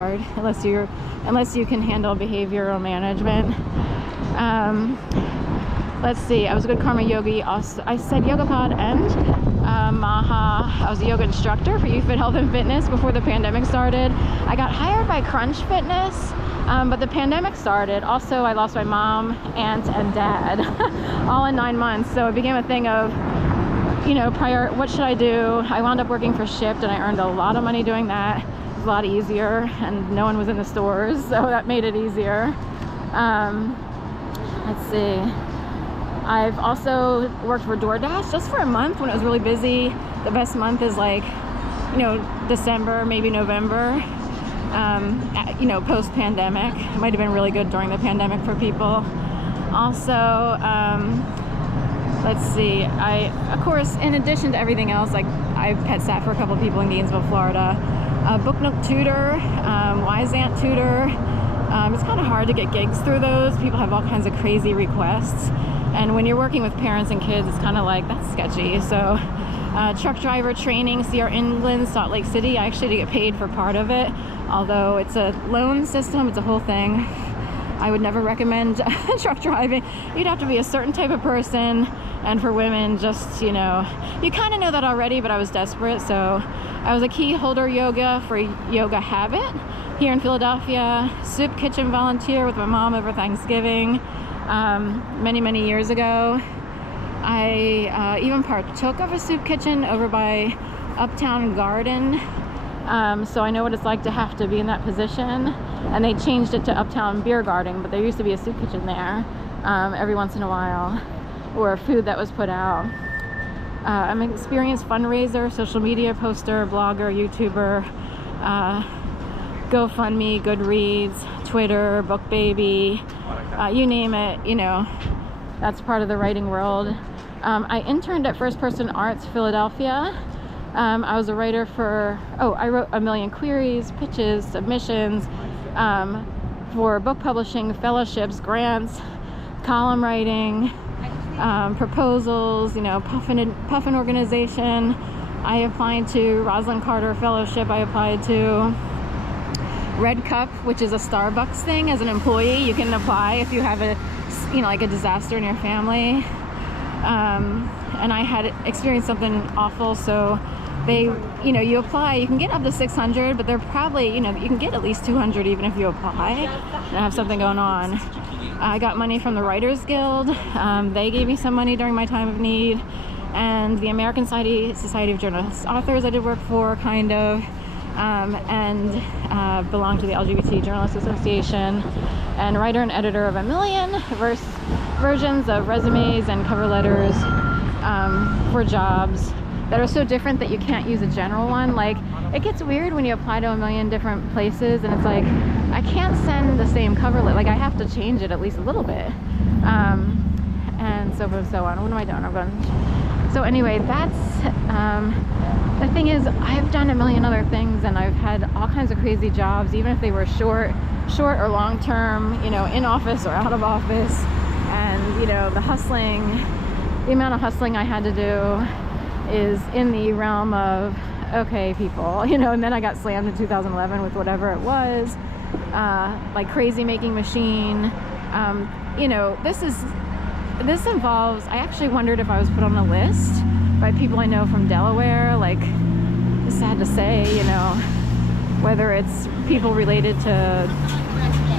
hard unless you can handle behavioral management. Let's see, I was a good karma yogi. Also, I said YogaPod and Maha. I was a yoga instructor for YouFit Health and Fitness before the pandemic started. I got hired by Crunch Fitness, but the pandemic started. Also, I lost my mom, aunt, and dad all in 9 months. So it became a thing of, you know, what should I do? I wound up working for Shipt, and I earned a lot of money doing that. It was a lot easier, and no one was in the stores, so that made it easier. Let's see. I've also worked for DoorDash just for a month when it was really busy. The best month is like, you know, December, maybe November, you know, post-pandemic. It might have been really good during the pandemic for people. Also, let's see, of course, in addition to everything else, like I pet sat for a couple of people in Gainesville, Florida. Book Nook tutor, Wise Aunt tutor. It's kind of hard to get gigs through those. People have all kinds of crazy requests. And when you're working with parents and kids, it's kind of like, that's sketchy. So truck driver training, CR England, Salt Lake City. I actually get paid for part of it. Although it's a loan system, it's a whole thing. I would never recommend truck driving. You'd have to be a certain type of person. And for women, just, you know, you kind of know that already, but I was desperate. So I was a key holder yoga for Yoga Habit here in Philadelphia. Soup kitchen volunteer with my mom over Thanksgiving. Many years ago. I even partook of a soup kitchen over by Uptown Garden. So I know what it's like to have to be in that position. And they changed it to Uptown Beer Garden, but there used to be a soup kitchen there every once in a while, or food that was put out. I'm an experienced fundraiser, social media poster, blogger, YouTuber, GoFundMe, Goodreads, Twitter, BookBaby, you name it, you know, that's part of the writing world. I interned at First Person Arts Philadelphia. I was a writer for, I wrote a million queries, pitches, submissions for book publishing, fellowships, grants, column writing, proposals, you know, Puffin organization. I applied to Rosalind Carter Fellowship. I applied to Red Cup, which is a Starbucks thing. As an employee, you can apply if you have a, you know, like a disaster in your family. And I had experienced something awful, so they, you know, you apply, you can get up to 600, but they're probably, you know, you can get at least 200 even if you apply and have something going on. I got money from the Writers Guild. They gave me some money during my time of need. And the American Society of Journalists Authors I did work for, kind of. And belong to the LGBT Journalists Association, and writer and editor of a million versions of resumes and cover letters for jobs that are so different that you can't use a general one. Like, it gets weird when you apply to a million different places, and it's like, I can't send the same cover letter. Like, I have to change it at least a little bit, and so forth and so on. What am I doing? I'm going. So anyway, that's the thing is, I've done a million other things, and I've had all kinds of crazy jobs, even if they were short or long term, you know, in office or out of office. And, you know, the amount of hustling I had to do is in the realm of, okay, people, you know. And then I got slammed in 2011 with whatever it was, like Crazy Making Machine. You know, this involves, I actually wondered if I was put on a list by people I know from Delaware. Like, it's sad to say, you know, whether it's people related to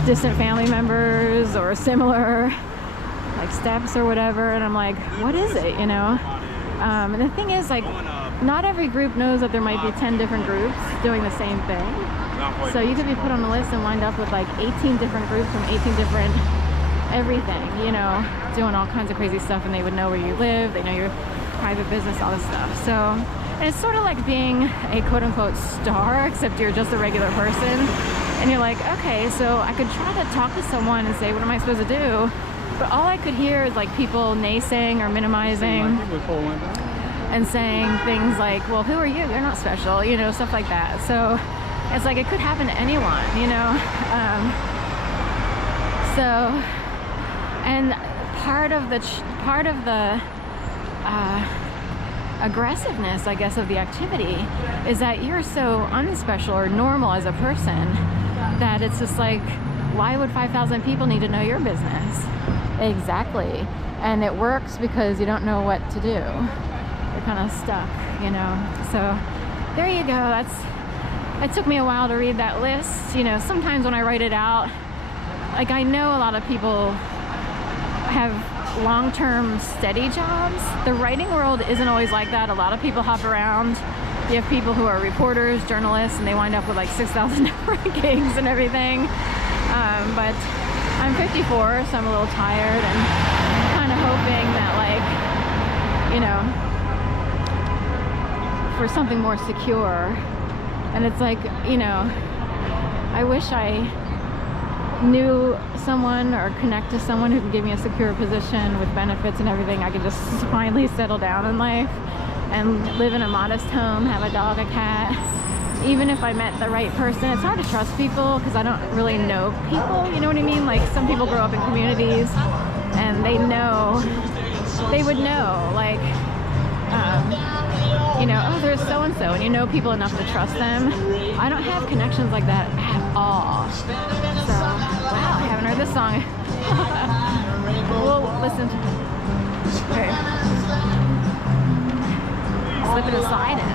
distant family members or similar, like steps or whatever. And I'm like, what is it, you know? And the thing is, like, not every group knows that there might be 10 different groups doing the same thing. So you could be put on a list and wind up with like 18 different groups from 18 different everything, you know, doing all kinds of crazy stuff, and they would know where you live, they know your private business, all this stuff. So, and it's sort of like being a quote-unquote star, except you're just a regular person, and you're like, okay, so I could try to talk to someone and say, what am I supposed to do? But all I could hear is like people naysaying or minimizing and saying things like, well, who are you? You're not special, you know, stuff like that. So it's like, it could happen to anyone, you know. And part of the aggressiveness, I guess, of the activity is that you're so unspecial or normal as a person that it's just like, why would 5,000 people need to know your business? Exactly. And it works because you don't know what to do. You're kind of stuck, you know. So there you go. It took me a while to read that list. You know, sometimes when I write it out, like, I know a lot of people have long-term steady jobs. The writing world isn't always like that. A lot of people hop around. You have people who are reporters, journalists, and they wind up with like 6,000 different gigs and everything. But I'm 54, so I'm a little tired and kind of hoping that, like, you know, for something more secure. And it's like, you know, I wish I knew someone or connect to someone who could give me a secure position with benefits and everything. I could just finally settle down in life and live in a modest home, have a dog, a cat. Even if I met the right person, it's hard to trust people because I don't really know people, you know what I mean? Like, some people grow up in communities and they would know, like, you know, oh, there's so-and-so, and you know people enough to trust them. I don't have connections like that at all. So, wow, I haven't heard this song. We'll listen to it. Okay. Slipping and sliding.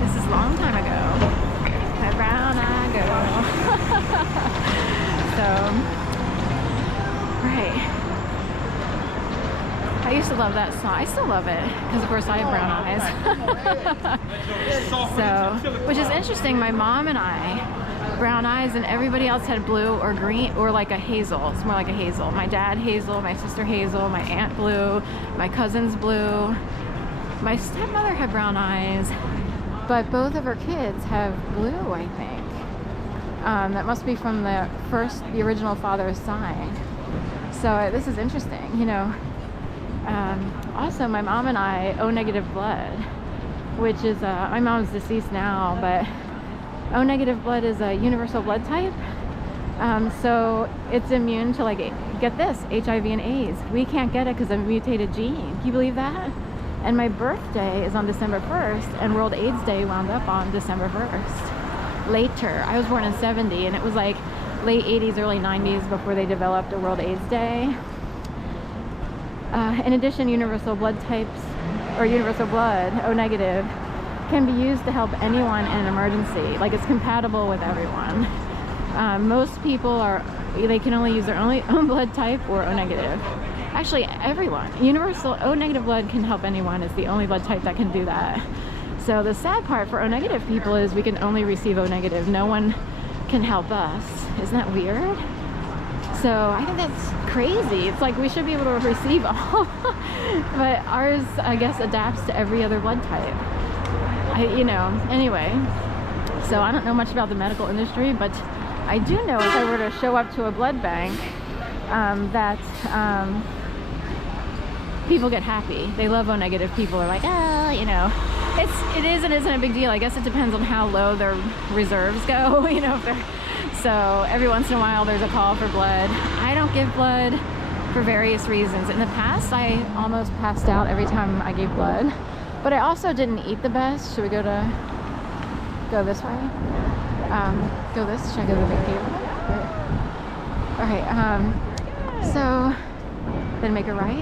This is a long time ago. My brown eye girl. So, right. I used to love that song. I still love it because, of course, I have brown eyes. So, which is interesting. My mom and I, brown eyes, and everybody else had blue or green or like a hazel. It's more like a hazel. My dad hazel, my sister hazel, my aunt blue, my cousins blue. My stepmother had brown eyes, but both of her kids have blue, I think. That must be from the original father's side. So this is interesting, you know. Also, my mom and I O negative blood, which is, my mom's deceased now, but O negative blood is a universal blood type. So it's immune to, like, get this, HIV and AIDS. We can't get it because of a mutated gene. Can you believe that? And my birthday is on December 1st, and World AIDS Day wound up on December 1st. Later, I was born in 70, and it was like late 80s, early 90s before they developed a World AIDS Day. In addition, universal blood types, or universal blood, O negative, can be used to help anyone in an emergency. Like, it's compatible with everyone. Most people they can only use their own blood type or O negative. Actually, everyone. Universal O negative blood can help anyone. It's the only blood type that can do that. So the sad part for O negative people is we can only receive O negative. No one can help us. Isn't that weird? So I think that's crazy. It's like we should be able to receive all. But ours, I guess, adapts to every other blood type. You know, anyway. So I don't know much about the medical industry, but I do know if I were to show up to a blood bank, that people get happy. They love O negative people. Are like, oh, you know, it is and isn't a big deal. I guess it depends on how low their reserves go. You know, so every once in a while there's a call for blood. I don't give blood for various reasons. In the past, I almost passed out every time I gave blood, but I also didn't eat the best. Should we go this way? Go this? Should I go to the big table? All right. So then make a right.